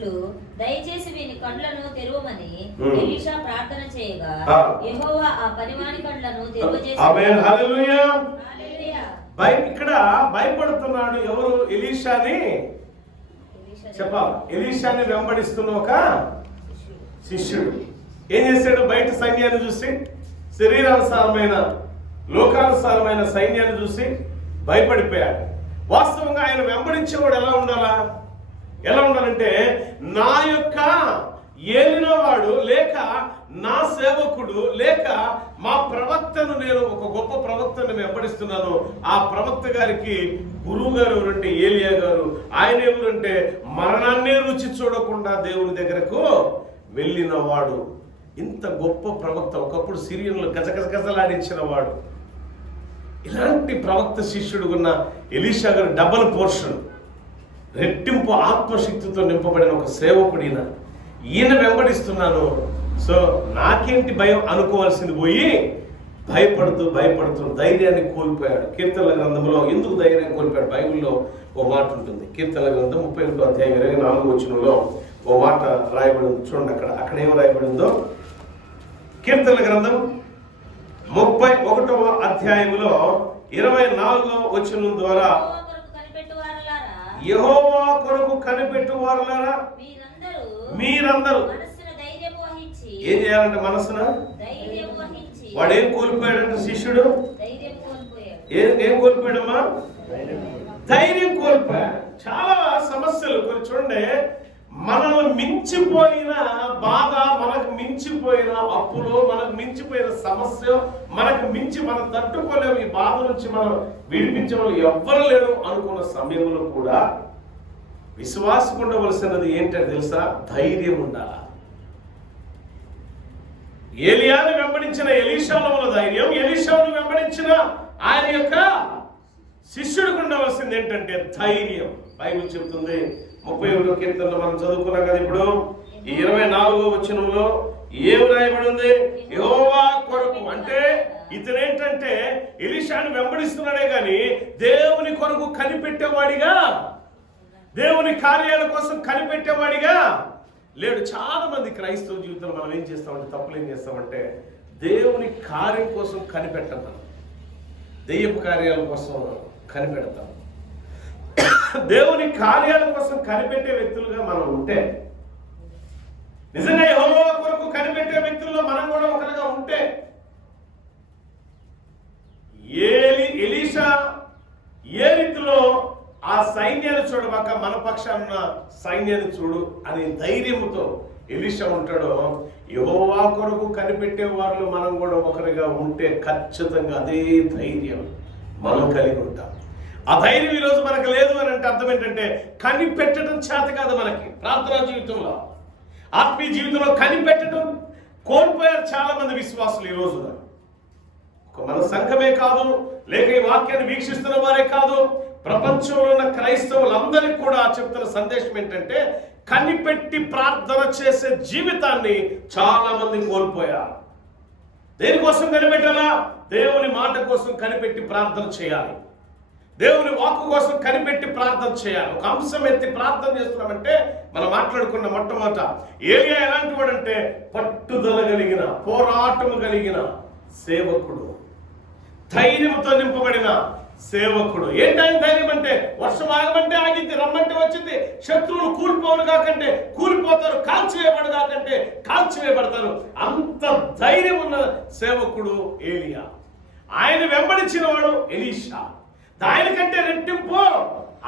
చెప్పినట్లు దయచేసి వీని కండ్లను తెరవమని ఎలీషా ప్రార్థన చేయగా యెహోవా ఆ పనివాని కండ్లను తెరవజేసి ఆమేన్ హల్లెలూయా. ఇక్కడ భయపడుతున్నాడు ఎవరు? ఎలీషాని చెప్పాలి. ఎలీషాని వెంబడిస్తున్న ఒక శిష్యుడు ఏం చేశాడు? బయట సైన్యాన్ని చూసి, శరీరానుసారమైన లోకానుసారమైన సైన్యాన్ని చూసి భయపడిపోయాడు. వాస్తవంగా ఆయన వెంబడించేవాడు ఎలా ఉండాలంటే నా యొక్క ఏలినవాడు లేక నా సేవకుడు లేక మా ప్రవక్తను, నేను ఒక గొప్ప ప్రవక్తను వెంబడిస్తున్నాను. ఆ ప్రవక్త గారికి గురువు గారు ఎవరంటే ఏలియా గారు. ఆయన ఎవరంటే మరణాన్నే రుచి చూడకుండా దేవుని దగ్గరకు వెళ్ళిన వాడు. ఇంత గొప్ప ప్రవక్త, ఒకప్పుడు సిరియన్లు గజగజగజలాడించిన వాడు. ఇలాంటి ప్రవక్త శిష్యుడు ఉన్న ఎలీషా గారు డబల్ పోర్షన్, రెట్టింపు ఆత్మశక్తితో నింపబడిన ఒక సేవకుడిన. ఈయన వెంబడిస్తున్నాను, సో నాకేంటి భయం అనుకోవాల్సింది పోయి భయపడుతూ ధైర్యాన్ని కోల్పోయాడు. కీర్తనల గ్రంథంలో ఎందుకు ధైర్యాన్ని కోల్పోయాడు? బైబిల్లో ఓ మాట ఉంటుంది. కీర్తనల గ్రంథం 31వ అధ్యాయం 24వ వచనంలో ఓ మాట రాయబడి ఉంది. చూడండి, అక్కడ ఏం రాయబడిందో. కీర్తనల గ్రంథం 31వ అధ్యాయంలో 24వ వచనం ద్వారా, యెహోవా కొరకు కనిపెట్టువారులారా మీరందరూ ఏం చేయాలంటే మనసున వాడు ఏం కోల్పోయాడంటే శిష్యుడు ఏం కోల్పోయాడమ్మా? ధైర్యం కోల్పోయాడు. చాలా సమస్యలు కొన్ని చూడండి, మనల్ని మించిపోయిన బాధ, మనకు మించిపోయిన అప్పులు, మనకు మించిపోయిన సమస్య, మనకు మించి మనం తట్టుకోలేము, ఈ బాధ నుంచి మనం విడిపించే వాళ్ళు ఎవ్వరు లేరు అనుకున్న సమయంలో కూడా విశ్వాసం ఉండవలసినది ఏంటంటే తెలుసా? ధైర్యం ఉండాలి. ఏలియాను వెంబడించిన ఎలీషాలో ఉన్న ధైర్యం, ఎలీషాను వెంబడించిన ఆయన యొక్క శిష్యుడికి ఉండవలసింది ఏంటంటే ధైర్యం. బైబిల్ చెప్తుంది 31వ కీర్తనలో మనం చదువుకున్నాం కదా. ఇప్పుడు ఈ 24వ వచనంలో ఏం రాయబడి ఉంది? యెహోవా కొరకు. అంటే ఇతనేంటంటే ఎలీషాను వెంబడిస్తున్నాడే గాని దేవుని కొరకు కనిపెట్టేవాడిగా, దేవుని కార్యాల కోసం కనిపెట్టేవాడిగా లేడు. చాలా మంది క్రైస్తవ జీవితంలో మనం ఏం చేస్తామంటే, తప్పులు ఏం చేస్తామంటే, దేవుని కార్యం కోసం కనిపెట్టతాం, దెయ్యపు కార్యాల కోసం కనిపెడతాం. దేవుని కార్యాల కోసం కనిపెట్టే వ్యక్తులుగా మనం ఉంటే, నిజంగా యెహోవా కొరకు కనిపెట్టే వ్యక్తుల్లో మనం కూడా ఒకరిగా ఉంటే, ఎలీషా ఏ రీతిలో ఆ సైన్యాన్ని చూడబాక మన పక్షాన సైన్యాన్ని చూడు అనే ధైర్యంతో ఎలీషా ఉంటాడో, యెహోవా కొరకు కనిపెట్టే వారిలో మనం కూడా ఒకరిగా ఉంటే ఖచ్చితంగా అదే ధైర్యం మనం కలిగి ఉంటాం. ఆ ధైర్యం ఈరోజు మనకు లేదు అని అంటే అర్థం ఏంటంటే, కనిపెట్టడం చేత కాదు మనకి. ప్రార్థనా జీవితంలో, ఆత్మీయ జీవితంలో కనిపెట్టడం కోల్పోయారు చాలా మంది విశ్వాసులు ఈ రోజున. మన సంఘమే కాదు, లేక ఈ వాక్యాన్ని వీక్షిస్తున్న వారే కాదు, ప్రపంచంలో ఉన్న క్రైస్తవులందరికీ కూడా చెప్తున్న సందేశం ఏంటంటే, కనిపెట్టి ప్రార్థన చేసే జీవితాన్ని చాలా మంది కోల్పోయారు. దేనికోసం కనిపెట్టాలా? దేవుని మాట కోసం కనిపెట్టి ప్రార్థన చేయాలి. దేవుని వాక్కు కోసం కనిపెట్టి ప్రార్థన చేయాలి. ఒక అంశం ఎత్తి ప్రార్థన చేస్తున్నామంటే మనం మాట్లాడుకున్న మొట్టమొదట ఏలియా ఎలాంటి వాడంటే పట్టుదల కలిగిన, పోరాటము కలిగిన సేవకుడు, ధైర్యంతో నింపబడిన సేవకుడు. ఏంటైనా ధైర్యం అంటే, వర్షం ఆగమంటే ఆగింది, రమ్మంటే వచ్చింది, శత్రువులు కూలిపోవడు కాకంటే కూలిపోతారు, కాల్చివేయబడు కాకంటే కాల్చివేయబడతారు. అంత ధైర్యం ఉన్న సేవకుడు ఏలియా. ఆయన వెంబడించిన వాడు ఎలీషా. దానికంటే రెట్టింపు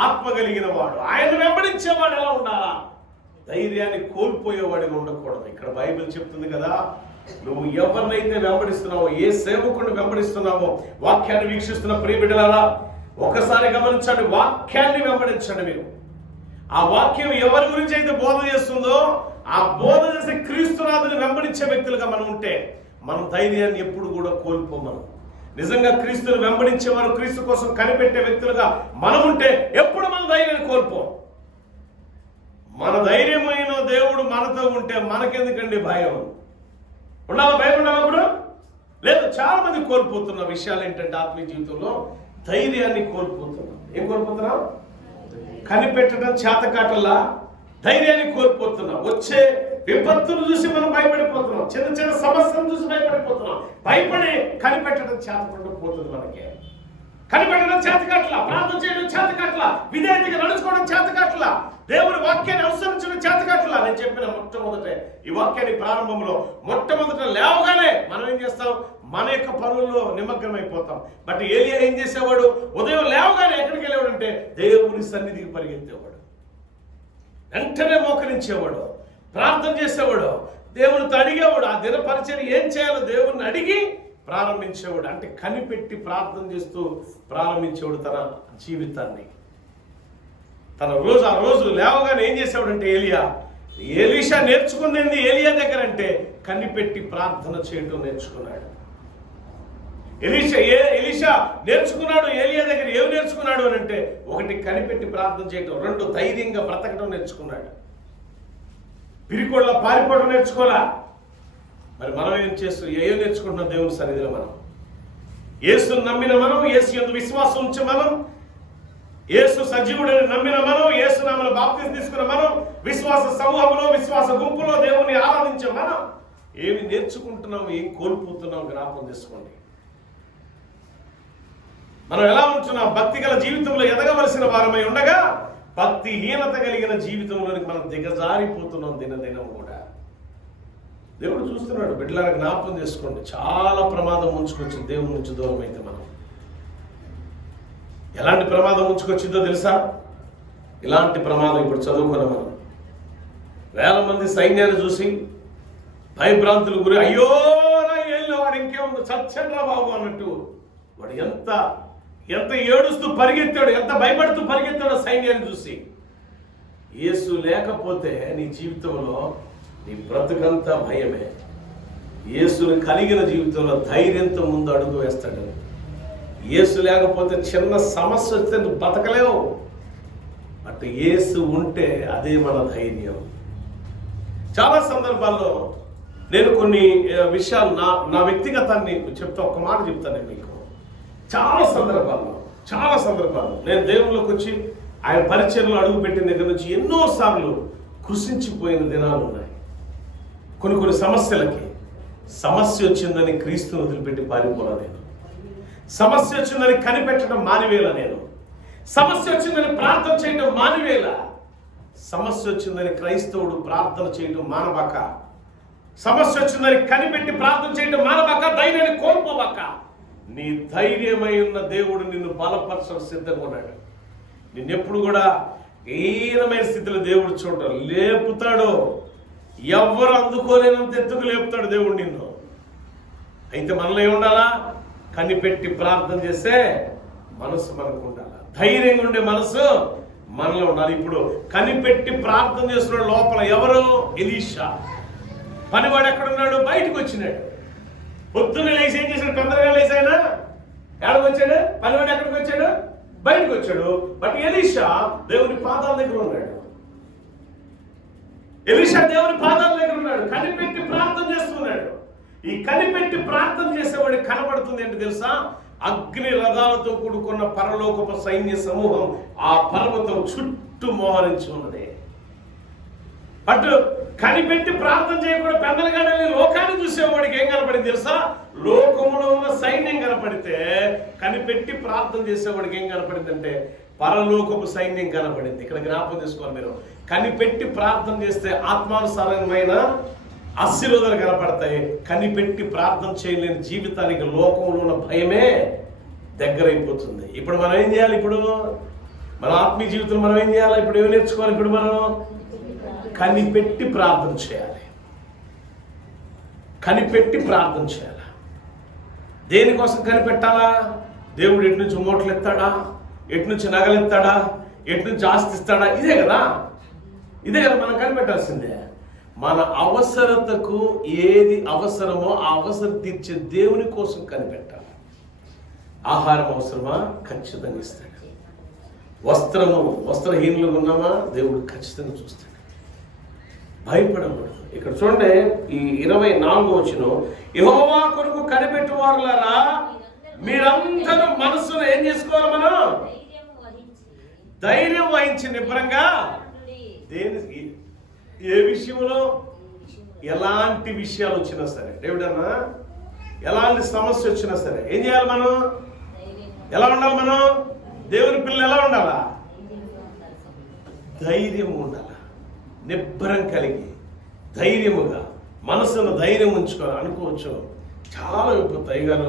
ఆత్మ కలిగిన వాడు. ఆయన వెంబడించేవాడు ఎలా ఉండాలా? ధైర్యాన్ని కోల్పోయేవాడిగా ఉండకూడదు. ఇక్కడ బైబిల్ చెప్తుంది కదా, నువ్వు ఎవరినైతే వెంబడిస్తున్నావో, ఏ సేవకుడిని వెంబడిస్తున్నావో, వాక్యాన్ని వీక్షిస్తున్న ప్రియ బిడ్డలారా ఒకసారి గమనించండి, వాక్యాన్ని వెంబడించండి. మీరు ఆ వాక్యం ఎవరి గురించి అయితే బోధ చేస్తుందో, ఆ బోధ చేసే క్రీస్తునాథుని వెంబడించే వ్యక్తులుగా మనం ఉంటే మనం ధైర్యాన్ని ఎప్పుడు కూడా కోల్పోమను. నిజంగా క్రీస్తుని వెంబడించేవారు, క్రీస్తు కోసం కనిపెట్టే వ్యక్తులుగా మనం ఉంటే ఎప్పుడు మన ధైర్యాన్ని కోల్పోం. మన ధైర్యమైన దేవుడు మనతో ఉంటే మనకెందుకండి భయం? ఉండాలా? భయం ఉండాలప్పుడు లేదు. చాలా మంది కోల్పోతున్న విషయాలు ఏంటంటే, ఆత్మీయ జీవితంలో ధైర్యాన్ని కోల్పోతున్నాం. ఏం కోల్పోతున్నాం? కనిపెట్టడం చేతకాటల్లా ధైర్యాన్ని కోల్పోతున్నాం. వచ్చే విపత్తును చూసి మనం భయపడిపోతున్నాం. చిన్న చిన్న సమస్యలను చూసి భయపడిపోతున్నాం. భయపడి కనిపెట్టడం చేతకుండా పోతుంది. మనకి కనిపెట్టడం చేతకట్ల, ప్రార్థన చేయడం చేతకట్ల, విధేయతగా నడుచుకోవడం చేతకట్ల, దేవుని వాక్యాన్ని అనుసరించడం చేతకట్ల. నేను చెప్పిన మొట్టమొదటే ఈ వాక్యాన్ని ప్రారంభంలో మొట్టమొదట లేవగానే మనం ఏం చేస్తాం? మన యొక్క పనుల్లో నిమగ్నమైపోతాం. బట్ ఏలియా ఏం చేసేవాడు? ఉదయం లేవగానే ఎక్కడికి వెళ్ళేవాడు అంటే దేవుని సన్నిధికి పరిగెత్తేవాడు. వెంటనే మోకరించేవాడు, ప్రార్థన చేసేవాడు, దేవునితో అడిగేవాడు. ఆ దిన పరిచర్య ఏం చేయాలో దేవుణ్ణి అడిగి ప్రారంభించేవాడు. అంటే కనిపెట్టి ప్రార్థన చేస్తూ ప్రారంభించేవాడు తన జీవితాన్ని. తన ఆ రోజు లేవగానే ఏం చేసేవాడంటే ఎలీషా నేర్చుకుంది ఏలియా దగ్గర అంటే కనిపెట్టి ప్రార్థన చేయడం నేర్చుకున్నాడు. ఎలీషా నేర్చుకున్నాడు ఏలియా దగ్గర. ఏమి నేర్చుకున్నాడు అని అంటే, ఒకటి కనిపెట్టి ప్రార్థన చేయడం, రెండు ధైర్యంగా బ్రతకడం నేర్చుకున్నాడు. పిరికోళ్ళ పారిపోవడం నేర్చుకోవాలా. మరి మనం ఏం నేర్చుకుంటున్నాం? దేవుని సన్నిధిలో మనం యేసును నమ్మిన మనం, యేసు యందు విశ్వాసం ఉంచి మనం, యేసు సజీవుడని నమ్మిన మనం, యేసు నామమున బాప్తిసం తీసుకున్న మనం, విశ్వాస సమూహంలో విశ్వాస గుంపులో దేవుని ఆరాధించే మనం ఏమి నేర్చుకుంటున్నాం, ఏం కోల్పోతున్నాం జ్ఞాపకం చేసుకోండి. మనం ఎలా ఉంటున్నాం? భక్తి గల జీవితంలో ఎదగవలసిన వారమై ఉండగా భక్తిహీనత కలిగిన జీవితంలోనికి మనం దిగజారిపోతున్నాం దినదినం కూడా. దేవుడు చూస్తున్నాడు. బిడ్డలారా జ్ఞాపకం చేసుకోండి, చాలా ప్రమాదం ముంచుకొచ్చింది దేవుని నుంచి దూరం అయితే మనం. ఎలాంటి ప్రమాదం ముంచుకొచ్చిందో తెలుసా? ఇలాంటి ప్రమాదం ఇప్పుడు చదువుకున్న మనం వేల మంది సైన్యాన్ని చూసి భయభ్రాంతులు గురి, అయ్యో నా ఏళ్ళు వాడు ఇంకేముంది చచ్చండ్రా బాబు అన్నట్టు వాడు ఎంత ఏడుస్తూ పరిగెత్తాడు, ఎంత భయపడుతూ పరిగెత్తాడో సైన్యాన్ని చూసి. యేసు లేకపోతే నీ జీవితంలో నీ బ్రతుకంతా భయమే. యేసుని కలిగిన జీవితంలో ధైర్యంతో ముందు అడుగు వేస్తాడు. యేసు లేకపోతే చిన్న సమస్య వస్తే నువ్వు బతకలేవు. అంటే యేసు ఉంటే అదే మన ధైర్యం. చాలా సందర్భాల్లో నేను కొన్ని విషయాలు నా వ్యక్తిగతాన్ని చెప్తా, ఒక్క మాట చెప్తాను నేను మీకు. చాలా సందర్భాల్లో నేను దేవుళ్ళకి వచ్చి ఆయన పరిచర్యలో అడుగు పెట్టిన దగ్గర నుంచి ఎన్నోసార్లు కృషించిపోయిన దినాలు ఉన్నాయి. కొన్ని సమస్యలకి సమస్య వచ్చిందని క్రీస్తుని వదిలిపెట్టి పారిపోలా నేను. సమస్య వచ్చిందని కనిపెట్టడం మానివేళ నేను. సమస్య వచ్చిందని ప్రార్థన చేయడం మానివేళ. సమస్య వచ్చిందని క్రైస్తవుడు ప్రార్థన చేయడం మానబాక. సమస్య వచ్చిందని కనిపెట్టి ప్రార్థన చేయడం మానబాక. ధైర్యాన్ని కోల్పోబాక. నీ ధైర్యమై ఉన్న దేవుడు నిన్ను బలపరచడం సిద్ధంగా ఉన్నాడు. నిన్నెప్పుడు కూడా హీనమైన స్థితిలో దేవుడు చూడటం లేపుతాడు. ఎవ్వరు అందుకోలేనంత ఎత్తుకు లేపుతాడు దేవుడు నిన్ను. అయితే మనలో ఏముండాలా? కనిపెట్టి ప్రార్థన చేస్తే మనసు మనకు ఉండాలి. ధైర్యంగా ఉండే మనసు మనలో ఉండాలి. ఇప్పుడు కనిపెట్టి ప్రార్థన చేస్తున్నాడు లోపల ఎవరు? ఎలీషా. పనివాడు ఎక్కడున్నాడు? బయటకు వచ్చినాడు. పొద్దున్న లేచి ఏం చేశాడు? తొందరగా లేచాయినా ఎక్కడికి వచ్చాడు? పనివాడు ఎక్కడికి వచ్చాడు? బయటకు వచ్చాడు. బట్ ఎలీషా దేవుని పాదాల దగ్గర ఉన్నాడు. ఎలీషా దేవుని పాదాల దగ్గర ఉన్నాడు. కనిపెట్టి ప్రార్థన చేస్తున్నాడు. ఈ కనిపెట్టి ప్రార్థన చేసేవాడికి కనబడుతుంది ఏంటి తెలుసా? అగ్ని రథాలతో కూడుకున్న పరలోకపు సైన్య సమూహం ఆ పర్వతం చుట్టూ మోహరించి ఉన్నది. బట్ కనిపెట్టి ప్రార్థన చేయకుండా పెద్దలుగానే లోకాన్ని చూసేవాడికి ఏం కనపడింది తెలుసా? లోకములో ఉన్న సైన్యం కనపడితే కనిపెట్టి ప్రార్థన చేసేవాడికి ఏం కనపడింది అంటే పరలోకపు సైన్యం కనపడింది. ఇక్కడ జ్ఞాపకం చేసుకోవాలి మీరు. కనిపెట్టి ప్రార్థన చేస్తే ఆత్మానుసారమైన ఆశీర్వాదాలు కనపడతాయి. కనిపెట్టి ప్రార్థన చేయలేని జీవితానికి లోకంలో ఉన్న భయమే దగ్గరైపోతుంది. ఇప్పుడు మనం ఏం చేయాలి? ఇప్పుడు మన ఆత్మీయ జీవితంలో మనం ఏం చేయాలి? ఇప్పుడు ఏమి నేర్చుకోవాలి? ఇప్పుడు మనం కనిపెట్టి ప్రార్థన చేయాలి. కనిపెట్టి ప్రార్థన చేయాలి. దేనికోసం కనిపెట్టాలా? దేవుడు ఎటు నుంచి మూటలు ఎత్తాడా? ఎటు నుంచి నగలెత్తాడా? ఎటు నుంచి ఆస్తిస్తాడా? ఇదే కదా మనం కనిపెట్టాల్సిందే. మన అవసరతకు ఏది అవసరమో ఆ అవసరం తీర్చే దేవుని కోసం కనిపెట్టాలి. ఆహారం అవసరమా? ఖచ్చితంగా ఇస్తాడు. వస్త్రహీనులుగా ఉన్నామా? దేవుడు ఖచ్చితంగా చూస్తాడు. భయపడకూడదు. ఇక్కడ చూడండి, ఈ 24వ వచనం, యెహోవా కొరకు కనిపెట్టువారులారా మీరందరూ మనసును ఏం చేసుకోవాలి? మనం ధైర్యం వహించి నిబ్బరంగా ఏ విషయంలో ఎలాంటి విషయాలు వచ్చినా సరే, డేవిడ్ అన్న, ఎలాంటి సమస్య వచ్చినా సరే ఏం చేయాలి మనం? ఎలా ఉండాలి మనం? దేవుని పిల్లలు ఎలా ఉండాలా? ధైర్యం ఉండాలి. నిబ్బరం కలిగి ధైర్యముగా మనసును ధైర్యం ఉంచుకోవాలి. అనుకోవచ్చు చాలా ఇప్పుడు తయ్యగారు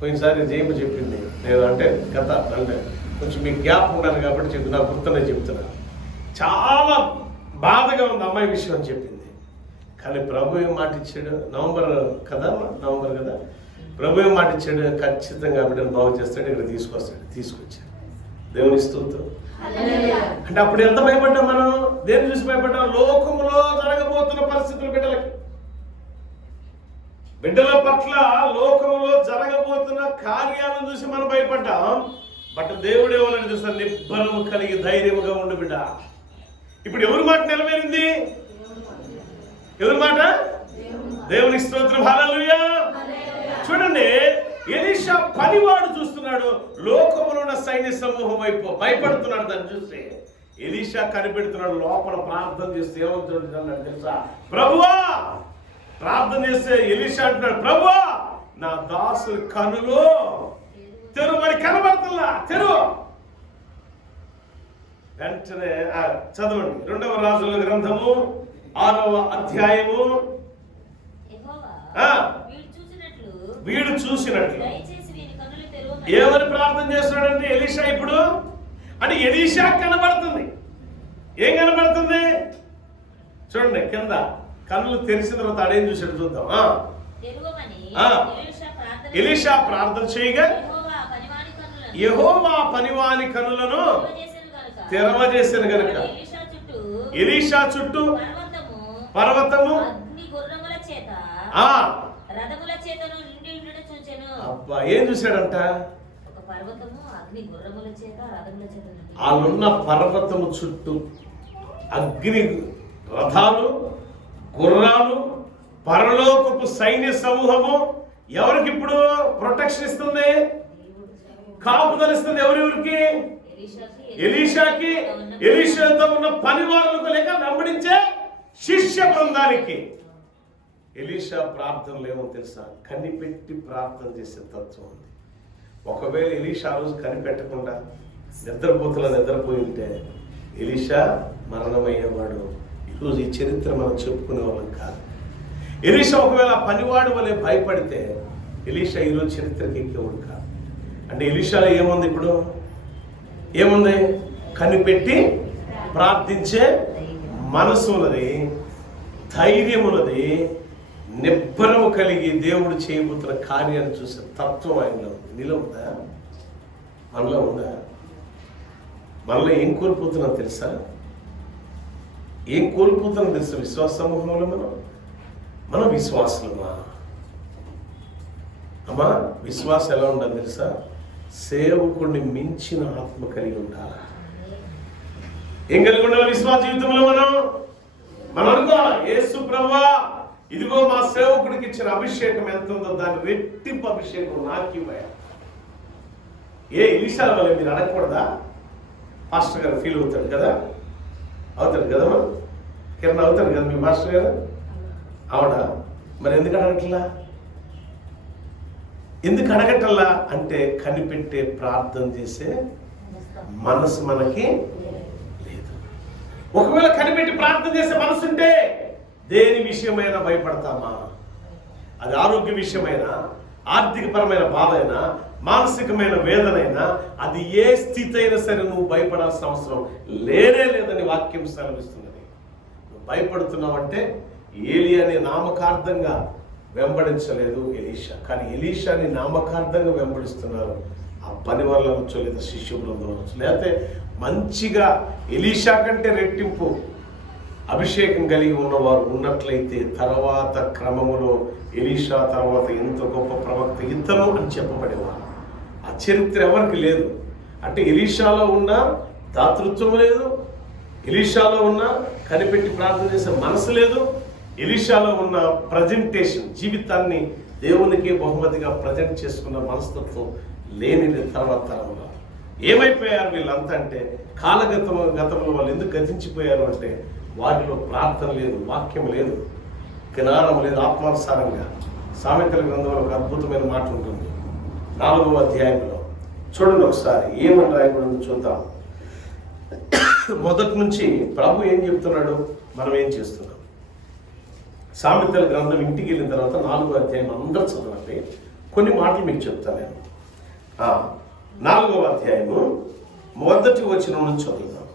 పోయినసారి జయమ చెప్పింది, నేను అంటే కథ అంటే కొంచెం మీకు గ్యాప్ ఉండాలి కాబట్టి చెప్తున్నా, గుర్తునే చెప్తున్నా. చాలా బాధగా ఉంది అమ్మాయి విషయం అని చెప్పింది. కానీ ప్రభు ఏం మాట ఇచ్చాడు? నవంబర్ కదా, ప్రభు ఏం మాట ఇచ్చాడు? ఖచ్చితంగా బిడ్డను బాగు చేస్తాడు, ఇక్కడ తీసుకొచ్చాడు. దేవుని స్తోత్రం. అంటే అప్పుడు ఎంత భయపడ్డాం మనం? దేన్ని చూసి భయపడ్డాం? లోకములో జరగబోతున్న పరిస్థితులు బిడ్డల పట్ల లోకంలో జరగబోతున్న కార్యాలను చూసి మనం భయపడ్డాం. బట్ దేవుడు ఏమన్నా చూస్తా, నిబ్బరము కలిగి ధైర్యముగా ఉండు బిడ్డ. ఇప్పుడు ఎవరి మాట నెరవేరింది? ఎవరి మాట? దేవుని స్తోత్రం. హల్లెలూయా. చూడండి, ఎలీషా పనివాడు చూస్తున్నాడు, లోకములో ఉన్న సైన్య సమూహం వైపు భయపడుతున్నాడు. దాన్ని చూసి ఎలీషా కనిపెడుతున్నాడు. లోపల ప్రార్థన చేస్తే ఏమవుతున్నాడు తెలుసా? ప్రభువా, ప్రార్థన చేస్తే ఎలీషా అంటున్నాడు, ప్రభువా నా దాసుని కనులు తెరు. మరి కనబడుతుందా? తెరు. వెంటనే చదవండి 2వ రాజుల గ్రంథము 6వ అధ్యాయము. వీడు చూసినట్లు ఏమని ప్రార్థన చేస్తున్నాడంటే ఎలీషా ఇప్పుడు అని ఎలీషా కనబడుతుంది. ఏం కనబడుతుంది చూడండి, కింద కన్నులు తెరిచిన తర్వాత ఆడేం చూసాడు చూద్దాం. ఎలీషా ప్రార్థన చేయగా యెహోవా పనివాని కన్నులను తెరవజేసిన గనుక ఎలీషా చుట్టూ పర్వతము అబ్బా ఏం చూశాడంట? వాళ్ళున్న పర్వతము చుట్టూ అగ్ని రథాలు, గుర్రాలు, పరలోకపు సైన్య సమూహము. ఎవరికి ఇప్పుడు ప్రొటెక్షన్ ఇస్తుంది? కాపుదలిస్తుంది. ఎవరెవరికి? ఎలీషాకి, ఎలీషాతో ఉన్న పనివారులకు, లేక వెంబడించే శిష్య బృందానికి. ఎలీషా ప్రార్థనలు ఏమో తెలుసా? కనిపెట్టి ప్రార్థన చేసే తత్వం ఉంది. ఒకవేళ ఎలీషా రోజు కనిపెట్టకుండా నిద్రపోయి ఉంటే ఎలీషా మరణమయ్యేవాడు. ఈరోజు ఈ చరిత్ర మనం చెప్పుకునే వాళ్ళం కాదు. ఎలీషా ఒకవేళ పనివాడు వలె భయపడితే ఎలీషా ఈరోజు చరిత్రకి ఎక్కేవాడు కాదు. అంటే ఎలీషాలో ఏముంది? ఇప్పుడు ఏముంది? కనిపెట్టి ప్రార్థించే మనసు ఉన్నది, ధైర్యం ఉన్నది, నిబ్బరము కలిగి దేవుడు చేయబోతున్న కార్యాన్ని చూసే తత్వం ఆయనలో ఉంది. నీలో ఉందా? మనలో ఉందా? మనలో ఏం కోల్పోతున్నాం తెలుసా? ఏం కోల్పోతున్నాం తెలుసా? విశ్వాస సమూహంలో మనం విశ్వాసులమా? అమ్మా, విశ్వాసం ఎలా ఉండాలి తెలుసా? సేవకుడిని మించిన ఆత్మ కలిగి ఉండాలి. ఏం కలిగి ఉండాలి విశ్వాస జీవితంలో? మనం అనుకోవాలి, యేసు ప్రభువా ఇదిగో మా సేవకుడికి ఇచ్చిన అభిషేకం ఎంత ఉందో దాని రెట్టింపు అభిషేకం నాకు ఇవ్వయా. ఏ ఎలీషా వల్ల మీరు అడగకూడదా? మాస్టర్ గారు ఫీల్ అవుతాడు కదా, అవుతాడు కదా, కిరణ్ అవుతాడు కదా మీ మాస్టర్ గారు, అవునా? మరి ఎందుకు అడగట్లా? ఎందుకు అడగటల్లా అంటే కనిపెట్టే ప్రార్థన చేసే మనసు మనకి లేదు. ఒకవేళ కనిపెట్టి ప్రార్థన చేసే మనసు ఉంటే దేని విషయమైనా భయపడతామా? అది ఆరోగ్య విషయమైనా, ఆర్థికపరమైన బాధ అయినా, మానసికమైన వేదనైనా, అది ఏ స్థితి అయినా సరే నువ్వు భయపడాల్సిన అవసరం లేదని వాక్యం సెలవిస్తున్నది. నువ్వు భయపడుతున్నావంటే ఏలియాని నామకార్థంగా వెంబడించలేదు ఎలీషా, కానీ ఎలీషాని నామకార్థంగా వెంబడిస్తున్నారు ఆ పని వల్ల వచ్చు, లేదా శిష్యు బృందం వచ్చు. లేకపోతే మంచిగా ఎలీషా కంటే రెట్టింపు అభిషేకం కలిగి ఉన్నవారు ఉన్నట్లయితే తర్వాత క్రమములో ఎలీషా తర్వాత ఎంత గొప్ప ప్రవక్త ఇతను అని చెప్పబడేవారు. ఆ చరిత్ర ఎవరికి లేదు. అంటే ఎలీషాలో ఉన్న దాతృత్వం లేదు, ఎలీషాలో ఉన్న కనిపెట్టి ప్రార్థన చేసే మనసు లేదు, ఎలీషాలో ఉన్న ప్రజెంటేషన్, జీవితాన్ని దేవునికి బహుమతిగా ప్రజెంట్ చేసుకున్న మనస్తత్వం లేనిది తర్వాత తరంలో. ఏమైపోయారు వీళ్ళంతా అంటే, గతంలో వాళ్ళు ఎందుకు గతించిపోయారు అంటే వారిలో ప్రార్థన లేదు, వాక్యం లేదు, జ్ఞానం లేదు. ఆత్మానుసారంగా సామెతల గ్రంథంలో ఒక అద్భుతమైన మాట ఉంటుంది 4వ అధ్యాయంలో. చూడండి ఒకసారి ఏమని రాయబడిందో చూద్దాం. మొదటి నుంచి ప్రభు ఏం చెప్తున్నాడు, మనం ఏం చేస్తున్నాం. సామెతల గ్రంథం ఇంటికి వెళ్ళిన తర్వాత 4వ అధ్యాయం అందరూ చదవండి. కొన్ని మాటలు మీకు చెప్తాను నేను. 4వ అధ్యాయము మొదటి వచనం నుంచి చదువుతాం.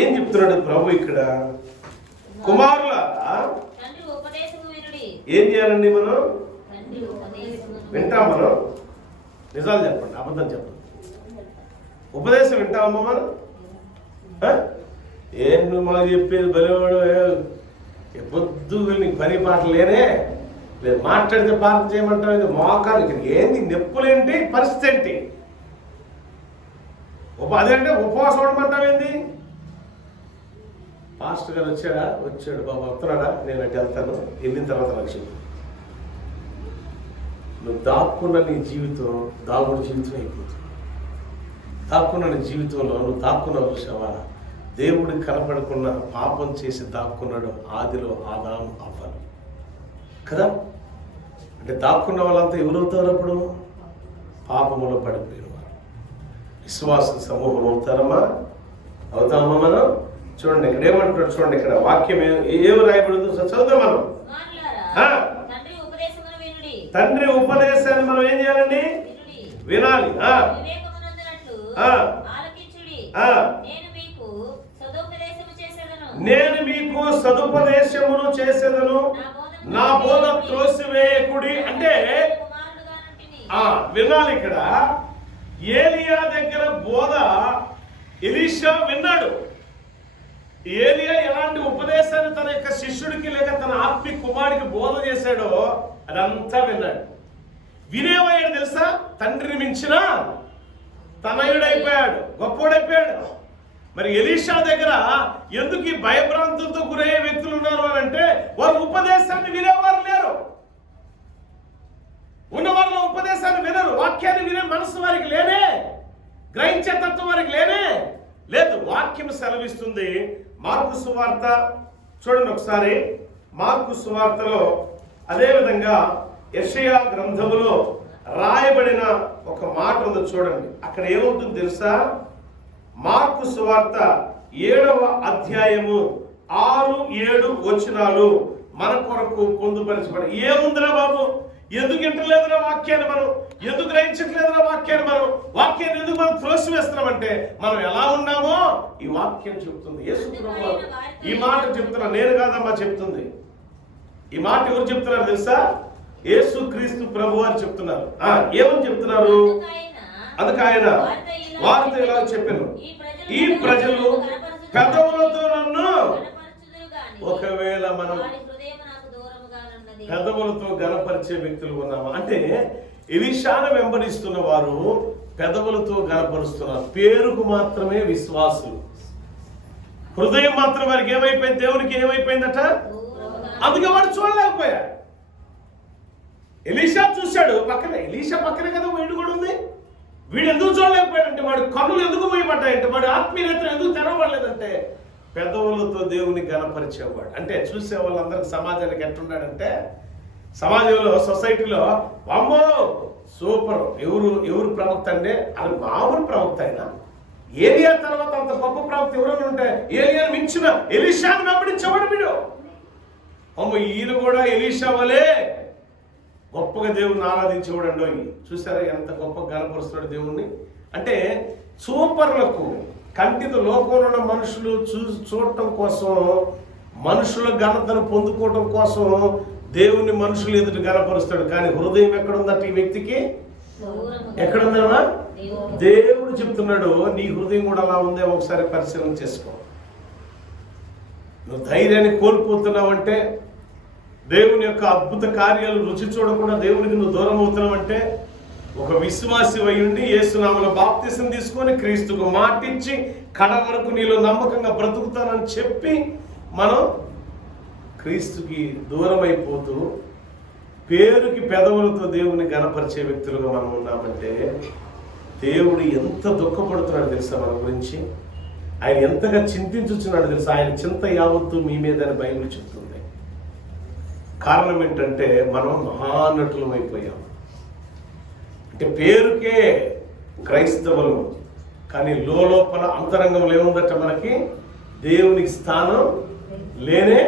ఏం చెప్తున్నాడు ప్రభు ఇక్కడ? కుమారులారా ఏం చేయాలండి? మనం వింటాం. మనం నిజాలు చెప్పండి, అబద్ధం చెప్పండి. ఉపదేశం వింటామమ్మా మనం? ఏంటి మాకు చెప్పేది బలివాడు, పొద్దు నీకు పని పాట లేనే, లేదు మాట్లాడితే ప్రార్థన చేయమంటావు, మోకాలు ఇక్కడికి ఏంది, నొప్పులేంటి, పరిస్థితి ఏంటి, అదేంటే ఉపవాసం ఉండమంటావేంది? పాస్టర్ గారు వచ్చాడు బాబా వస్తున్నాడా, నేను అటు వెళ్తాను, వెళ్ళిన తర్వాత నాకు చెప్పు. నువ్వు దాక్కున్న నీ జీవితం దాగుడు జీవితం అయిపోతుంది. దాక్కున్న నీ జీవితంలో నువ్వు దాక్కున్నావు చూసావా, దేవుడికి కనపడకుండా పాపం చేసి దాక్కున్నాడు ఆదిలో ఆదాము అవ్వను కదా. అంటే దాక్కున్న వాళ్ళంతా ఎవరవుతారు అప్పుడు? పాపములో పడిపోయిన వారు. విశ్వాస సమూహం అవుతారమ్మా, అవుతామా మనం? చూడండి ఇక్కడ ఏమంటున్నాడు, చూడండి ఇక్కడ వాక్యం ఏమి రాయబడిందో చదువుతాం మనం. తండ్రి ఉపదేశాన్ని మనం ఏం చేయాలండి? వినాలి. నేను మీకు సదుపదేశమును చేసేదను, నా బోధ త్రోసివేయకుడి. అంటే వినాలి. ఇక్కడ ఏలియా దగ్గర బోధ ఎలీషా విన్నాడు. ఏలియా ఎలాంటి ఉపదేశాన్ని తన యొక్క శిష్యుడికి లేక తన ఆత్మీయ కుమారుడికి బోధ చేశాడో అదంతా విన్నాడు. వినేవాడు తెలుసా, తండ్రిని మించిన తనయుడైపోయాడు, గొప్పోడైపోయాడు. మరి ఎలీషా దగ్గర ఎందుకు ఈ భయభ్రాంతులతో గురయ్యే వ్యక్తులు ఉన్నారు అని అంటే, వారు ఉపదేశాన్ని వినేవారు లేరు. ఉన్నవారిలో ఉపదేశాన్ని వినరు, వాక్యాన్ని వినే మనసు వారికి లేనే, గ్రహించే తత్వం వారికి లేనే లేదు. వాక్యం సెలవిస్తుంది. మార్కు సువార్త చూడండి ఒకసారి. మార్కు సువార్తలో అదేవిధంగా యెషయా గ్రంథములో రాయబడిన ఒక మాట ఉంది చూడండి. అక్కడ ఏముంటుంది తెలుసా? మార్కు సువార్త 7వ అధ్యాయము 6-7 వచనాలు మన కొరకు పొందుపరచబడి. ఏముందిరా బాబు, ఎందుకు వింటలేదురా వాక్యాన్ని మనం, ఎందుకు గ్రహించట్లేదురా వాక్యాన్ని మనం, వాక్యాన్ని ఎందుకు మనం త్రోసివేస్తున్నామంటే మనం ఎలా ఉన్నామో ఈ వాక్యం చెప్తుంది. యేసు ప్రభువు ఈ మాట చెప్తున్నా, నేను కాదమ్మా చెప్తుంది. ఈ మాట ఎవరు చెప్తున్నారు తెలుసా? యేసు క్రీస్తు ప్రభు అని చెప్తున్నారు. ఏమని చెప్తున్నారు? అందుకు ఆయన వారితో ఇలా చెప్పాను, ఈ ప్రజలు పెదవులతో నన్ను, ఒకవేళ మనం పెదవులతో గణపరిచే వ్యక్తులు ఉన్నామా అంటే, ఎలీషాను వెంబడిస్తున్న వారు పెదవులతో గణపరుస్తున్నారు, పేరుకు మాత్రమే విశ్వాసులు. హృదయం మాత్రం వారికి ఏమైపోయింది, దేవునికి ఏమైపోయిందట, అందుకే వాడు చూడలేకపోయాడు. ఎలీషా చూశాడు పక్కనే, ఎలీషా పక్కనే కదా వీడు కూడా ఉంది. వీడు ఎందుకు చూడలేకపోయాడంటే, వాడు కన్నులు ఎందుకు పోయబడ్డాయంటే, వాడు ఆత్మీయత ఎందుకు తెరవబడలేదంటే, పెదవులతో దేవుని గణపరిచేవాడు. అంటే చూసే వాళ్ళందరికీ సమాజానికి ఎట్లున్నాడంటే, సమాజంలో సొసైటీలో అమ్మో సూపర్, ఎవరు ప్రవక్త అంటే అది మామూలు ప్రవక్త అయినా, ఏలియా తర్వాత అంత గొప్ప ప్రవక్త ఎవరైనా ఉంటే ఏలియాను మించిన ఎలీషాను వెంబడించేవాడు వీడు. అమ్మో ఈయన కూడా ఎలీషా వలే గొప్పగా దేవుణ్ణి ఆరాధించేవాడు అండి. చూసారా ఎంత గొప్ప గణపరుస్తున్నాడు దేవుణ్ణి. అంటే సూపర్లకు కంటితో లోకంలో ఉన్న మనుషులు చూడటం కోసం, మనుషుల ఘనతను పొందుకోవటం కోసం దేవుని మనుషులు ఎదుటి గణపరుస్తాడు. కానీ హృదయం ఎక్కడుందట ఈ వ్యక్తికి? ఎక్కడుందా? దేవుడు చెప్తున్నాడు, నీ హృదయం కూడా అలా ఉందే ఒకసారి పరిశీలన చేసుకో. నువ్వు ధైర్యాన్ని కోల్పోతున్నావంటే, దేవుని యొక్క అద్భుత కార్యాలు రుచి చూడకుండా దేవునికి నువ్వు దూరం అవుతున్నావంటే, ఒక విశ్వాసి అయ్యుండి యేసునామములో బాప్తిసం తీసుకొని క్రీస్తుకు మాటిచ్చి కడ వరకు నీలో నమ్మకంగా బ్రతుకుతానని చెప్పి మనం క్రీస్తుకి దూరం అయిపోతూ పేరుకి పెదవులతో దేవుని గణపరిచే వ్యక్తులుగా మనం ఉన్నామంటే దేవుడు ఎంత దుఃఖపడుతున్నాడు తెలుసా మన గురించి, ఆయన ఎంతగా చింతించుచున్నాడు తెలుసా. ఆయన చింత యావత్తు మీ మీద అని బైబిల్ చెప్తుంది. కారణం ఏంటంటే మనం మహానటులం అయిపోయాం. అంటే పేరుకే క్రైస్తవులు, కానీ లోపల అంతరంగంలో ఏముందట, మనకి దేవునికి స్థానం లేనే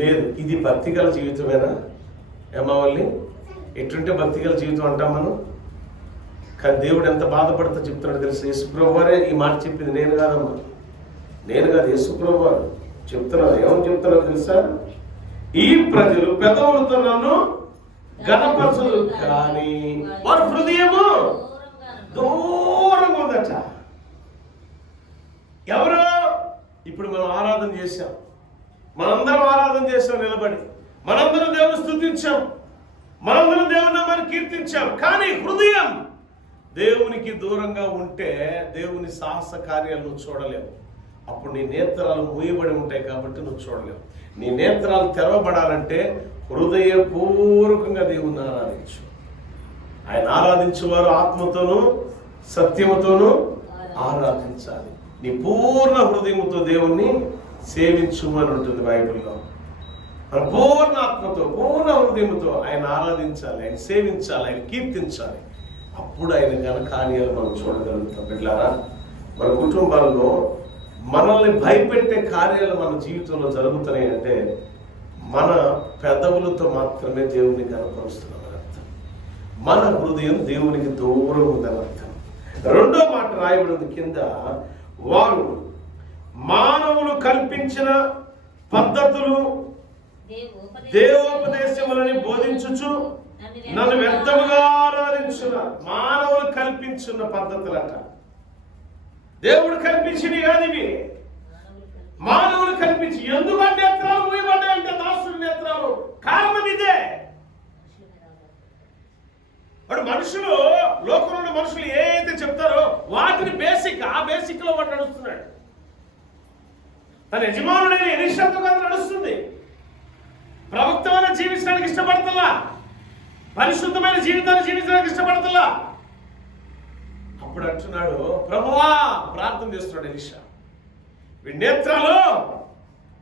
లేదు. ఇది భక్తిగల జీవితమేనా ఏమావల్లి? ఎటుంటే భక్తిగల జీవితం అంటాం మనం. కానీ దేవుడు ఎంత బాధపడుతూ చెప్తున్నాడు తెలుసు. యేసుప్రభు వారే ఈ మాట చెప్పింది, నేను కాదమ్మా, నేను కాదు, యేసుప్రభు వారు చెప్తున్నారు. ఏమని చెప్తున్నారు తెలుసా? ఈ ప్రజలు పెదవులతో నన్ను గణపరచదు, కానీ వారి హృదయము దూరంగా ఉందట. ఎవరు? ఇప్పుడు మనం ఆరాధన చేశాం, మనందరం ఆరాధన చేశాం నిలబడి, మనందరం దేవుని స్తుతించాం, మనందరం దేవుని నామాన్ని కీర్తించాం, కానీ హృదయం దేవునికి దూరంగా ఉంటే దేవుని సాహస కార్యాలు నువ్వు చూడలేవు. అప్పుడు నీ నేత్రాలు మూయబడి ఉంటాయి కాబట్టి నువ్వు చూడలేవు. నీ నేత్రాలు తెరవబడాలంటే హృదయపూర్వకంగా దేవుణ్ణి ఆరాధించు. ఆయన ఆరాధించేవారు ఆత్మతోనూ సత్యముతోనూ ఆరాధించాలి. నీ పూర్ణ హృదయముతో దేవుణ్ణి సేవించు అని ఉంటుంది బైబిల్లో. మన పూర్ణ ఆత్మతో పూర్ణ హృదయముతో ఆయన ఆరాధించాలి, ఆయన సేవించాలి, ఆయన కీర్తించాలి. అప్పుడు ఆయన ఘన కార్యాలు మనం చూడగలుగుతాం. బిడ్డలారా, మన కుటుంబాల్లో మనల్ని భయపెట్టే కార్యాలు మన జీవితంలో జరుగుతున్నాయి అంటే మన పెదవులతో మాత్రమే దేవుని కనపరుస్తున్నామని అర్థం. మన హృదయం దేవునికి దూరం ఉందని అర్థం. రెండో మాట రాయబడింది కింద, వారు మానవులు కల్పించిన పద్ధతులు దేవోపదేశములని బోధించుచు నన్ను వ్యర్థముగా ఆరాధించున్నారు. మానవులు కల్పించున్న పద్ధతులట, దేవుడు కల్పించింది కాదు ఇవి, మానవులు కల్పించి. ఎందుకు నేత్రాలు మూయబడ్డాయంటే దాసుడి నేత్రాలు, కారణం ఇదే. వాడు మనుషులు, లోకంలో మనుషులు ఏదైతే చెప్తారో వాటిని ఆ బేసిక్ లో వాడు నడుస్తున్నాడు. తన యజమానుడైన ఎలీషాతో కదా నడుస్తుంది. ప్రవక్తమైన జీవించడానికి ఇష్టపడతలా, పరిశుద్ధమైన జీవితాన్ని జీవించడానికి ఇష్టపడతలా. అప్పుడు అంటున్నాడు, ప్రభువా, ప్రార్థన చేస్తున్నాడు ఎలీషా, ఈ నేత్రాలు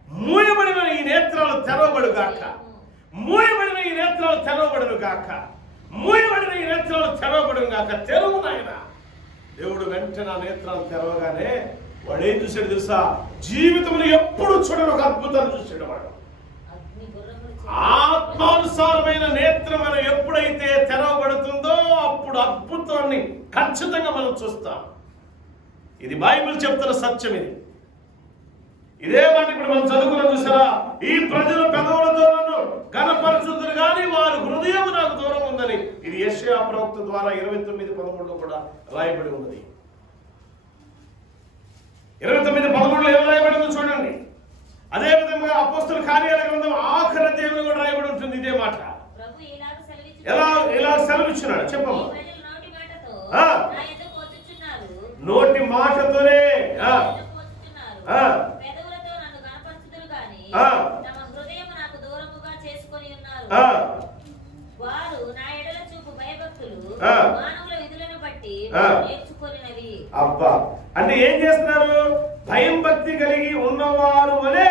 మూయబడిన ఈ నేత్రాలు తెరవబడు గాక, మూయబడిన ఈ నేత్రాలు తెరవబడును గాక, మూయబడిన ఈ నేత్రాలు తెరవబడును గాక. తెరువు నాయన. దేవుడు వెంటనే నా నేత్రాలు తెరవగానే వాడు ఏం చూశాడు తెలుసా? జీవితంలో ఎప్పుడు చూడని ఒక అద్భుతాన్ని చూశాడు వాడు. ఆత్మానుసారమైన నేత్రం మనం ఎప్పుడైతే తెరవబడుతుందో అప్పుడు అద్భుతాన్ని ఖచ్చితంగా మనం చూస్తాం. ఇది బైబిల్ చెప్తున్న సత్యం. ఇదే మాట ఇప్పుడు మనం చదువుకున్నాం చూసారా? ఈ ప్రజలు పెదవులతో నన్ను ఘనపరచుదురు కానీ వారి హృదయం నాకు దూరం ఉందని. ఇది యెషయా ప్రవక్త ద్వారా 29:13 కూడా రాయబడి ఉన్నది. 29:13 ఏం రాయబడిందో చూడండి. అదే విధంగా అపోస్తల కార్యాల గ్రంథం ఆఖరి అధ్యాయంలో కూడా రాయబడి ఉంటుంది ఇదే మాట. ఎలా సెలవిచ్చినాడు చెప్పమ్మా? నోటి మాటతోనే అబ్బా, అంటే ఏం చేస్తున్నారు? భయం భక్తి కలిగి ఉన్నవారు వలె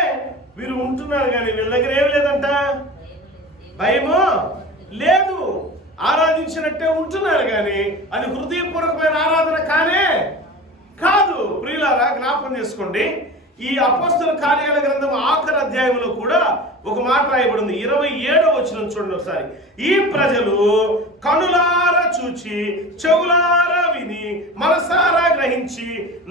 వీరు ఉంటున్నారు, కానీ వీళ్ళ దగ్గర ఏం లేదంట, భయము లేదు. ఆరాధించినట్టే ఉంటున్నారు, కానీ అది హృదయపూర్వకమైన ఆరాధన కానే కాదు. ప్రియులారా, జ్ఞాపకం చేసుకోండి, ఈ అపోస్తల కార్యాల గ్రంథం ఆఖరి అధ్యాయంలో కూడా ఒక మాట రాయబడింది. 27వ వచనం చూడండి ఒకసారి. ఈ ప్రజలు కనులారా చూచి, చెవులారా విని, మనసారా గ్రహించి,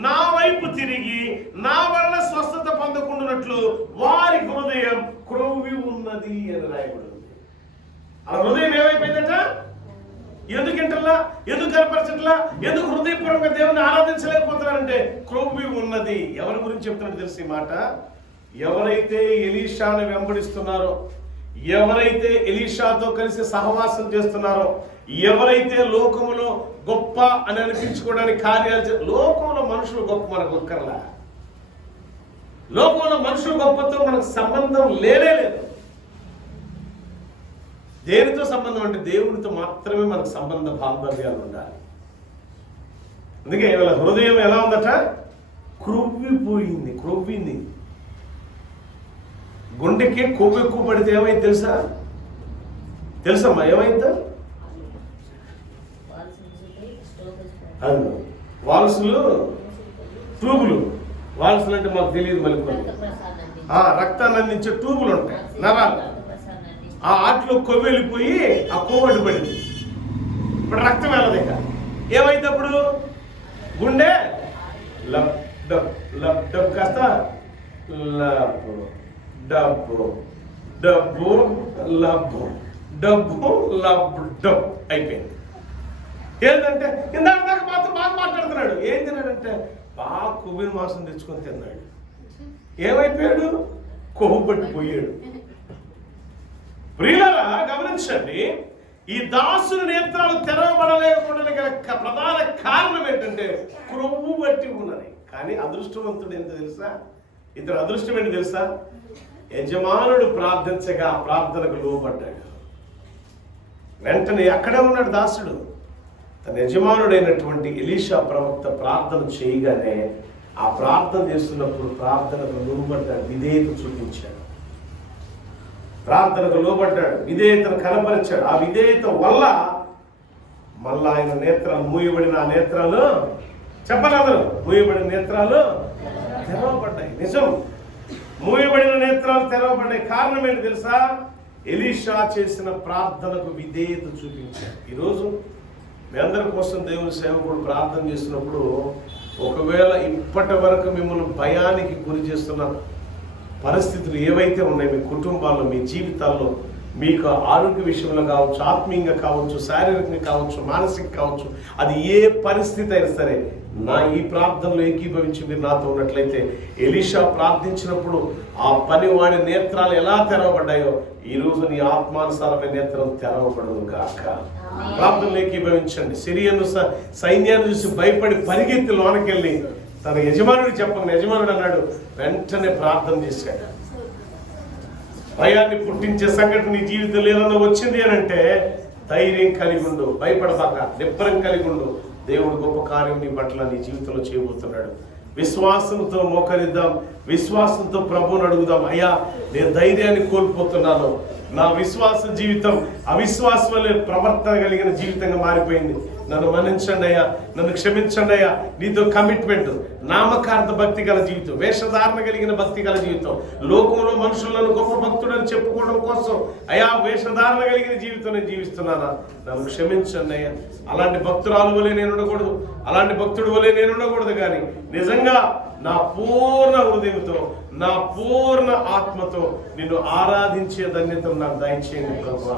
నా వైపు తిరిగి నా వలన స్వస్థత పొందకుండానట్లు వారి హృదయం క్రొవ్వి ఉన్నది అని రాయబడింది. ఆ హృదయం ఏమైపోయిందట? ఎందుకు ఇంటర్లా, ఎందుకు కనపరచట్లా, ఎందుకు హృదయపూర్వకంగా దేవుని ఆరాధించలేకపోతున్నారంటే క్రొవ్వి ఉన్నది. ఎవరి గురించి చెప్తున్నట్టు తెలిసి మాట? ఎవరైతే ఎలీషాను వెంబడిస్తున్నారో, ఎవరైతే ఎలీషాతో కలిసి సహవాసం చేస్తున్నారో, ఎవరైతే లోకములో గొప్ప అని అనిపించుకోవడానికి కార్యాలు లోకంలో మనుషులు గొప్ప మనకు ఒక్కర్లా. లోకంలో మనుషులు గొప్పతో మనకు సంబంధం లేనే లేదు. దేనితో సంబంధం అంటే దేవుడితో మాత్రమే మనకు సంబంధ బాంధవ్యాలు ఉండాలి. అందుకే వీళ్ళ హృదయం ఎలా ఉందట, క్రొవ్వింది. గుండెకి కొవ్వు ఎక్కువ పడితే ఏమైంది తెలుసమ్మా? ఏమైందా? వాల్సులు, ట్యూబులు. వాల్సులు అంటే మాకు తెలియదు, మళ్ళీ రక్తాన్ని అందించే ట్యూబులు ఉంటాయి, నరాలు. ఆ ఆటలో కొవ్వు వెళ్ళిపోయి ఆ కొవ్వు అడ్డుపడింది. ఇప్పుడు రక్తం వెళ్ళదు. ఇక ఏమైంది అప్పుడు? గుండె లబ్ డబ్ లబ్ డబ్ కాస్త లబ్బు డబ్బు డబ్బు లబ్బు డబ్బు లబ్బు డబ్బు అయిపోయింది. ఏంటంటే ఇందాక దాకా మాత్రం బాగా మాట్లాడుతున్నాడు. ఏం తిన్నాడంటే బాగా కొవ్విన మాంసం తెచ్చుకొని తిన్నాడు. ఏమైపోయాడు? కొవ్వు పట్టిపోయాడు. ప్రియులారా గమనించండి, ఈ దాసుని నేత్రాలు తెరవబడలేకుండా గల ప్రధాన కారణం ఏంటంటే క్రొవ్వు బట్టి ఉన్నది. కానీ అదృష్టవంతుడు ఎంత తెలుసా? ఇతను అదృష్టం ఏంటి తెలుసా? యజమానుడు ప్రార్థించగా ప్రార్థనకు లోబడ్డాడు. వెంటనే అక్కడే ఉన్నాడు దాసుడు. తన యజమానుడైనటువంటి ఎలీషా ప్రవక్త ప్రార్థన చేయగానే ఆ ప్రార్థన చేస్తున్నప్పుడు ప్రార్థనకు లోబడ్డాడు, విధేయత చూపించాడు. ప్రార్థనకు లోబడ్డాడు, విధేయతను కనపరిచాడు. ఆ విధేయత వల్ల మళ్ళా ఆయన నేత్రాలు మూయబడిన ఆ నేత్రాలు చెప్పలేదు, మూయబడిన నేత్రాలు తెరవబడ్డాయి. నిజం, మూయబడిన నేత్రాలు తెరవబడ్డాయి. కారణం ఏంటి తెలుసా? ఎలీషా చేసిన ప్రార్థనకు విధేయత చూపించాడు. ఈరోజు మీ అందరి కోసం దేవుని సేవకుడు ప్రార్థన చేసినప్పుడు ఒకవేళ ఇప్పటి వరకు మిమ్మల్ని భయానికి గురి చేస్తున్న పరిస్థితులు ఏవైతే ఉన్నాయి మీ కుటుంబాల్లో, మీ జీవితాల్లో, మీకు ఆరోగ్య విషయంలో కావచ్చు, ఆత్మీయంగా కావచ్చు, శారీరకంగా కావచ్చు, మానసిక కావచ్చు, అది ఏ పరిస్థితి అయినా సరే నా ఈ ప్రార్థనలో ఏకీభవించి మీరు నాతో ఉన్నట్లయితే ఎలీషా ప్రార్థించినప్పుడు ఆ పనివాడి నేత్రాలు ఎలా తెరవబడ్డాయో ఈరోజు నీ ఆత్మానుసారమైన నేత్రం తెరవబడదు కాక. ప్రార్థనలో ఏకీభవించండి. సిరియను సైన్యాన్ని చూసి భయపడి పరిగెత్తి లోనకెళ్ళి తన యజమానుడు చెప్పండి, యజమానుడు అన్నాడు, వెంటనే ప్రార్థన చేశాడు. భయాన్ని పుట్టించే సంఘటన నీ జీవితంలో ఏదన్నా వచ్చింది అని అంటే ధైర్యం కలిగి ఉండు, భయపడబాక, నిబ్బరం కలిగి ఉండు. దేవుడు గొప్ప కార్యం నీ పట్ల నీ జీవితంలో చేయబోతున్నాడు. విశ్వాసంతో మోకరిద్దాం, విశ్వాసంతో ప్రభువుని అడుగుదాం. అయ్యా, నేను ధైర్యాన్ని కోల్పోతున్నాను, నా విశ్వాస జీవితం అవిశ్వాసం వల్లే ప్రవర్తన కలిగిన జీవితంగా మారిపోయింది, నన్ను మన్నించండి అయ్యా, నన్ను క్షమించండి అయ్యా. నీతో కమిట్మెంట్, నామకార్థ భక్తి గల జీవితం, వేషధారణ కలిగిన భక్తి గల జీవితం, లోకంలో మనుషులను గొప్ప భక్తుడని చెప్పుకోవడం కోసం అయ్యా వేషధారణ కలిగిన జీవితం నేను జీవిస్తున్నానా, నన్ను క్షమించండి అయ్యా. అలాంటి భక్తురాలు వలె నేను ఉండకూడదు, అలాంటి భక్తుడు వలె నేను ఉండకూడదు. కానీ నిజంగా నా పూర్ణ హృదయంతో, నా పూర్ణ ఆత్మతో నిన్ను ఆరాధించే ధన్యతను నాకు దయచేయండి ప్రభువా.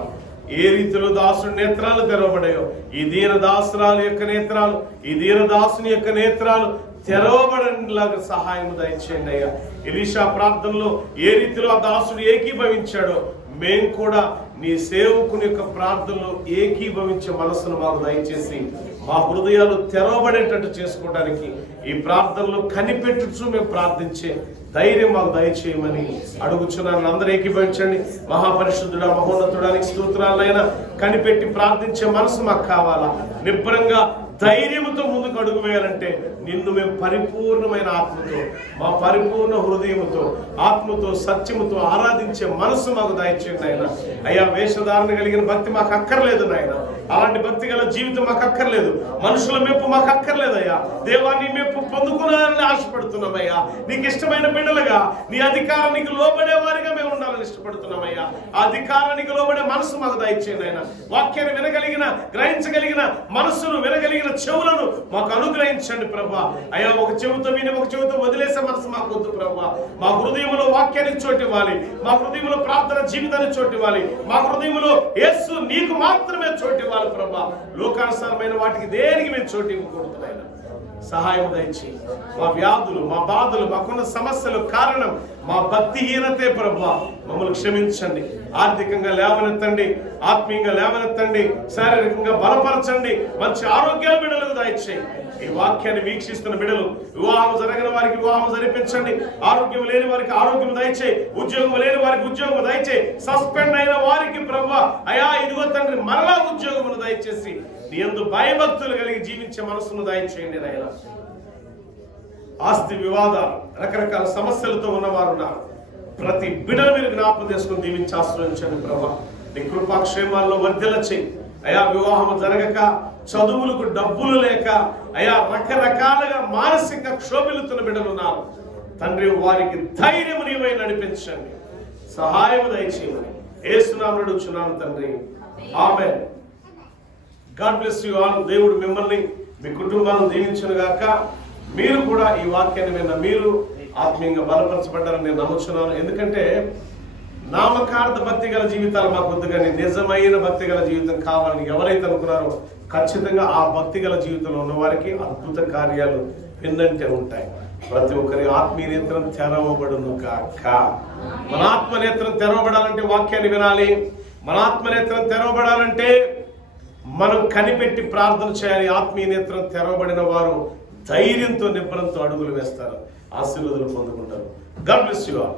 ఏ రీతిలో దాసుని నేత్రాలు తెరవబడాయో ఈ దీన దాసురాలు యొక్క నేత్రాలు, ఈ దీన దాసుని యొక్క నేత్రాలు తెరవబడేలాగా సహాయం దయచేయండి అయ్యా. ఎలీషా ప్రార్థనలో ఏ రీతిలో ఆ దాసుడు ఏకీభవించాడో మేము కూడా నీ సేవకుని యొక్క ప్రార్థనలో ఏకీభవించే మనసును మాకు దయచేసి మా హృదయాలు తెరవబడేటట్టు చేసుకోవడానికి ఈ ప్రార్థనలో కనిపెట్టుచు మేము ప్రార్థించే ధైర్యం మాకు దయచేయమని అడుగుచున్నాను. అందరూ ఏకీభవించండి. మహాపరిశుద్ధుడా, మహోన్నతుడానికి స్తోత్రాలైనా కనిపెట్టి ప్రార్థించే మనసు మాకు కావాలా. నిబ్బరంగా ధైర్యంతో ముందుకు అడుగు వేయాలంటే నిన్ను మేము పరిపూర్ణమైన ఆత్మతో, మా పరిపూర్ణ హృదయముతో, ఆత్మతో, సత్యముతో ఆరాధించే మనసు మాకు దయచేయండి ఆయన. అయ్యా, వేషధారణ కలిగిన భక్తి మాకు అక్కర్లేదు నాయన, అలాంటి భక్తి గల జీవితం మాకు అక్కర్లేదు, మనుషుల మెప్పు మాకు అక్కర్లేదయ్యా. దేవా, నీ మెప్పు పొందుకున్నానని ఆశపడుతున్నామయ్యా. నీకు ఇష్టమైన బిడ్డలుగా నీ అధికారానికి లోబడే వారిగా మేము ఉండాలని ఇష్టపడుతున్నామయ్యా. ఆ అధికారానికి లోబడే మనసు మాకు దయచేయండి ఆయన. వాక్యాన్ని వినగలిగిన, గ్రహించగలిగిన మనసును, వినగలిగిన చెవులను మాకు అనుగ్రహించండి ప్రభా. అయ్యా, ఒక చెవుతో విని ఒక చెవుతో వదిలేసే మనసు మాకు వద్దు ప్రభా. మా హృదయంలో వాక్యానికి చోటు ఇవ్వాలి, మా హృదయంలో ప్రార్థన జీవితానికి చోటు ఇవ్వాలి, మా హృదయంలో యేసు నీకు మాత్రమే చోటు ఇవ్వాలి ప్రభా. లోకానుసారమైన వాటికి దేనికి మేము చోటు ఇవ్వకూడదు ఆయన. సహాయం దయచి మా వ్యాధులు, మా బాధలు, మాకున్న సమస్యలు కారణం మా భక్తిహీనతే ప్రభువా. మమ్మల్ని క్షమించండి. ఆర్థికంగా లేవనెత్తండి, ఆత్మీయంగా లేవనెత్తండి, శారీరకంగా బలపరచండి, మంచి ఆరోగ్యాల బిడ్డలకు దయచేయండి. ఈ వాక్యాన్ని వీక్షిస్తున్న బిడ్డలు, వివాహం జరగిన వారికి వివాహం జరిపించండి, ఆరోగ్యం లేని వారికి ఆరోగ్యం దయచేయి, ఉద్యోగం లేని వారికి ఉద్యోగం దయచేయి, సస్పెండ్ అయిన వారికి ప్రభువా అయా ఇదిగో తండ్రి మరలా ఉద్యోగమును దయచేసి నీ యందు భయభక్తులు కలిగి జీవించే మనసును దయచేయండి నాయన. ఆస్తి వివాదాలు, రకరకాల సమస్యలతో ఉన్నవారు ఉన్నారు. ప్రతి బిడ్డను మీరు జ్ఞాపకం చేసుకుని దీవించి ఆశ్రయించండి ప్రభా. నీ కృపాక్షేమాల్లో వర్ధిల్ల చేయి అయా. వివాహం జరగక, చదువులకు డబ్బులు లేక అయా, రకరకాలుగా మానసిక క్షోభిల్లుతున్న బిడ్డలు ఉన్నారు తండ్రి. వారికి ధైర్యం నీవై నడిపించండి, సహాయం దయచేయమని యేసునామములో అడుగుచున్నాను తండ్రి. ఆమేన్. God bless you all. దేవుడు మిమ్మల్ని, మీ కుటుంబాలను దీవించును గాక. మీరు కూడా ఈ వాక్యాన్ని విన్న మీరు ఆత్మీయంగా బలపరచబడ్డారని నేను నమ్ముచున్నాను. ఎందుకంటే నామకార్థ భక్తి గల జీవితాలు మాకు వద్దు, కానీ నిజమైన భక్తి గల జీవితం కావాలని ఎవరైతే అనుకున్నారో ఖచ్చితంగా ఆ భక్తి గల జీవితంలో ఉన్న వారికి అద్భుత కార్యాలు విన్నంటే ఉంటాయి. ప్రతి ఒక్కరి ఆత్మీయ నేత్రం తెరవబడును కాక. మన ఆత్మ నేత్రం తెరవబడాలంటే వాక్యాన్ని వినాలి. మన ఆత్మ నేత్రం తెరవబడాలంటే మనం కనిపెట్టి ప్రార్థన చేయాలి. ఆత్మీయ నేత్రం తెరవబడిన వారు ధైర్యంతో, నిబ్బరంతో అడుగులు వేస్తారు, ఆశీర్వాదాలు పొందుకుంటారు. God bless you all.